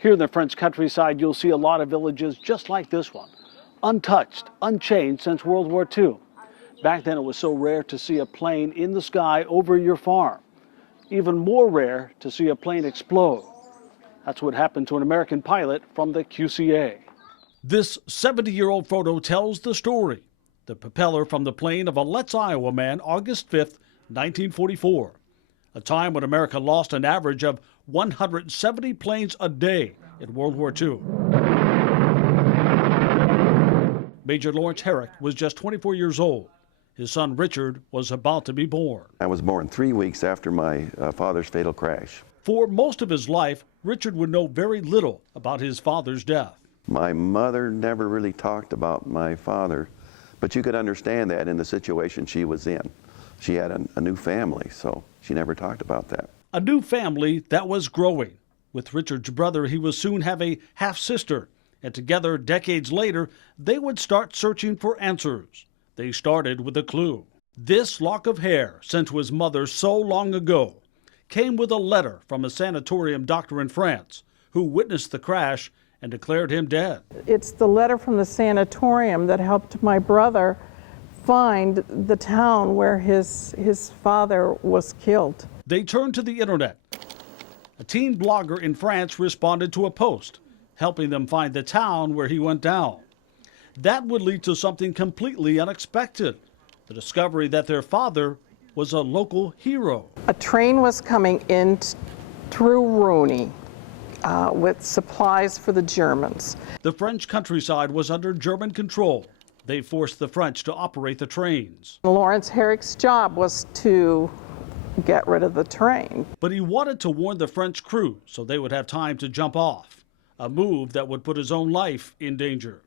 Here in the French countryside, you'll see a lot of villages just like this one, untouched, unchanged since World War II. Back then, it was so rare to see a plane in the sky over your farm. Even more rare to see a plane explode. That's what happened to an American pilot from the QCA. This 70-year-old photo tells the story. The propeller from the plane of a Letts, Iowa man, August 5th, 1944. A time when America lost an average of 170 planes a day in World War II. Major Lawrence Herrick was just 24 years old. His son Richard was about to be born. I was born 3 weeks after my father's fatal crash. For most of his life, Richard would know very little about his father's death. My mother never really talked about my father, but you could understand that in the situation she was in. She had a new family, so she never talked about that. A new family that was growing. With Richard's brother, he would soon have a half-sister, and together, decades later, they would start searching for answers. They started with a clue. This lock of hair, sent to his mother so long ago, came with a letter from a sanatorium doctor in France who witnessed the crash and declared him dead. It's the letter from the sanatorium that helped my brother find the town where his father was killed. They turned to the internet. A teen blogger in France responded to a post, helping them find the town where he went down. That would lead to something completely unexpected, the discovery that their father was a local hero. A train was coming in through Rooney with supplies for the Germans. The French countryside was under German control. They forced the French to operate the trains. Lawrence Herrick's job was to get rid of the train. But he wanted to warn the French crew so they would have time to jump off, a move that would put his own life in danger.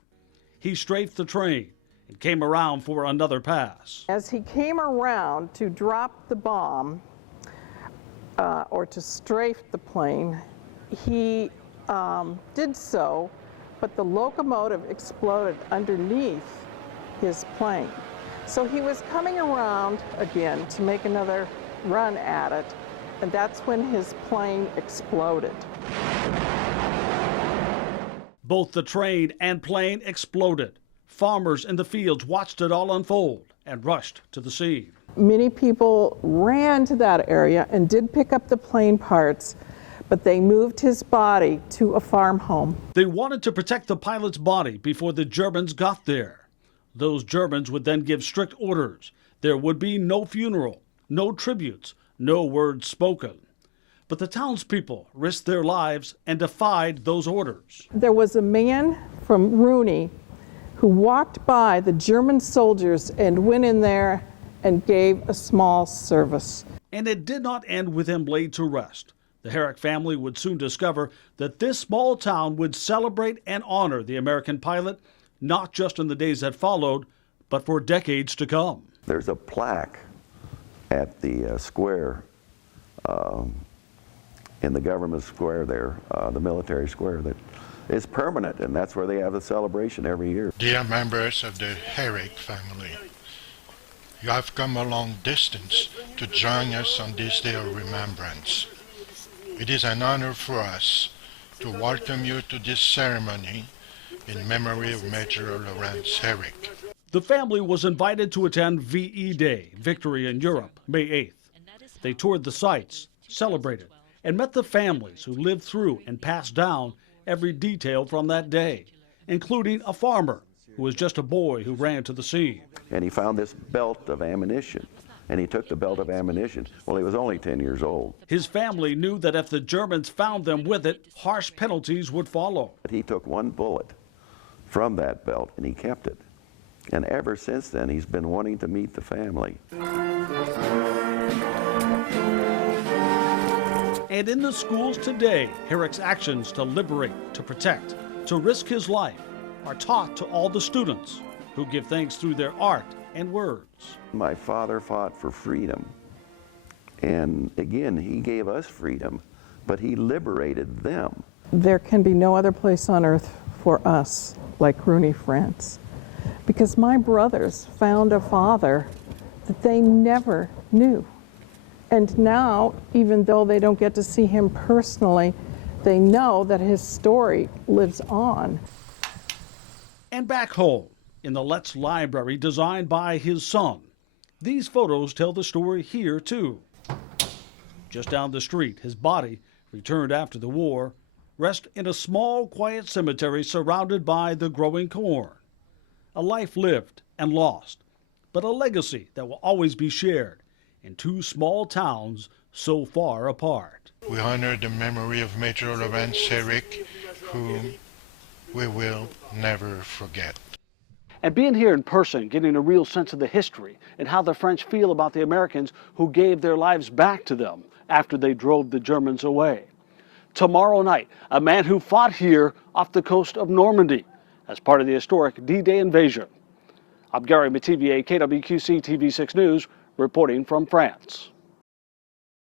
He strafed the train and came around for another pass. As he came around to drop the bomb or to strafe the plane, he did so, but the locomotive exploded underneath his plane. So he was coming around again to make another run at it, and that's when his plane exploded. Both the train and plane exploded. Farmers in the fields watched it all unfold and rushed to the scene. Many people ran to that area and did pick up the plane parts, but they moved his body to a farm home. They wanted to protect the pilot's body before the Germans got there. Those Germans would then give strict orders. There would be no funeral, no tributes, no words spoken. But the townspeople risked their lives and defied those orders. There was a man from Rooney who walked by the German soldiers and went in there and gave a small service. And it did not end with him laid to rest. The Herrick family would soon discover that this small town would celebrate and honor the American pilot, not just in the days that followed, but for decades to come. There's a plaque at the square, in the government square there, the military square, that is permanent, and that's where they have a celebration every year. Dear members of the Herrick family, you have come a long distance to join us on this day of remembrance. It is an honor for us to welcome you to this ceremony in memory of Major Lawrence Herrick. The family was invited to attend VE Day, Victory in Europe, May 8th. They toured the sites, celebrated, and met the families who lived through and passed down every detail from that day, including a farmer who was just a boy who ran to the scene. And he found this belt of ammunition, and he took the belt of ammunition. Well, he was only 10 years old. His family knew that if the Germans found them with it, harsh penalties would follow. But he took one bullet from that belt, and he kept it. And ever since then, he's been wanting to meet the family. And in the schools today, Herrick's actions to liberate, to protect, to risk his life are taught to all the students who give thanks through their art and words. My father fought for freedom. And again, he gave us freedom, but he liberated them. There can be no other place on earth for us like Rooney, France, because my brothers found a father that they never knew. And now, even though they don't get to see him personally, they know that his story lives on. And back home, in the Letts Library designed by his son, these photos tell the story here too. Just down the street, his body, returned after the war, rests in a small, quiet cemetery surrounded by the growing corn. A life lived and lost, but a legacy that will always be shared in two small towns so far apart. We honor the memory of Major Lawrence Herrick, whom we will never forget. And being here in person, getting a real sense of the history and how the French feel about the Americans who gave their lives back to them after they drove the Germans away. Tomorrow night, a man who fought here off the coast of Normandy as part of the historic D-Day invasion. I'm Gary Mativier, KWQC TV6 News, reporting from France.